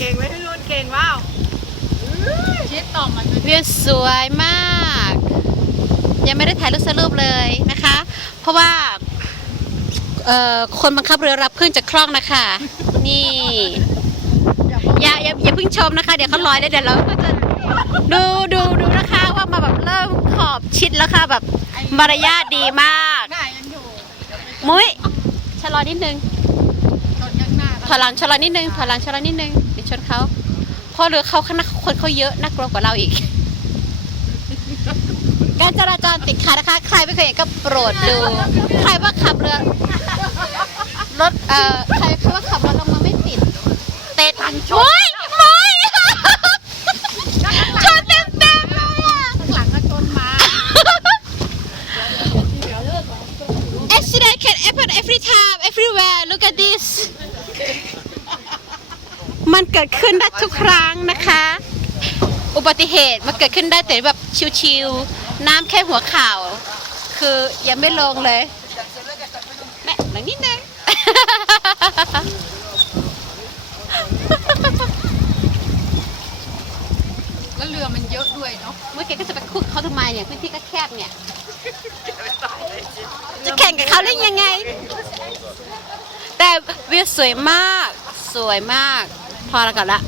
เก่งไหมพี่รุ่นเก่งว้าวชิดต่อมันวิวสวยมาก ยังไม่ได้ถ่ายรูปสรุปเลยนะคะ เพราะว่าเอ่อคนบังคับเรือรับขึ้นจากคล่องนะคะ นี่ อย่าอย่าอย่าเพิ่งชมนะคะ เดี๋ยวเขาลอยแล้วเดี๋ยวเราก็จะดูดูดูนะคะว่ามาแบบเริ่มขอบชิดแล้วค่ะแบบมารยาทดีมากหน้ายังอยู่มุ้ยชะลอนิดนึงชนข้างหน้า ถอยหลังชะลอนิดนึงถอยหลังชะลอนิดนึงเดี๋ยวชนเขาเพราะเรือเขาข้างหน้าคนเขาเยอะน่ากลัวกว่าเราอีก การจราจรติดขัดนะคะ ใครไม่เคยเห็นก็โปรดดู ใครว่าขับเรือรถเอ่อใครใครว่าขับรถลงมาไม่ติดเตะทันชนโอ้ยชนเต็มเต็มๆเลยอะข้างหลังก็ชนมา Accident can happen every time everywhere look at this มันเกิดขึ้นได้ทุกครั้งนะคะ อุบัติเหตุมันเกิดขึ้นได้แต่แบบชิวๆน้ำแค่หัวเข่าคือยังไม่ลงเลยแม่หลังนิดนึงแล้วเรือมันเยอะด้วยเนาะเมื่อกี้ก็จะไปคุกเขาทำไมเนี่ยพื้นที่ก็แคบเนี่ย จะแข่งกับเขาได้ยังไงแต่ วิวสวยมาก สวยมาก พอแล้วก่อนละ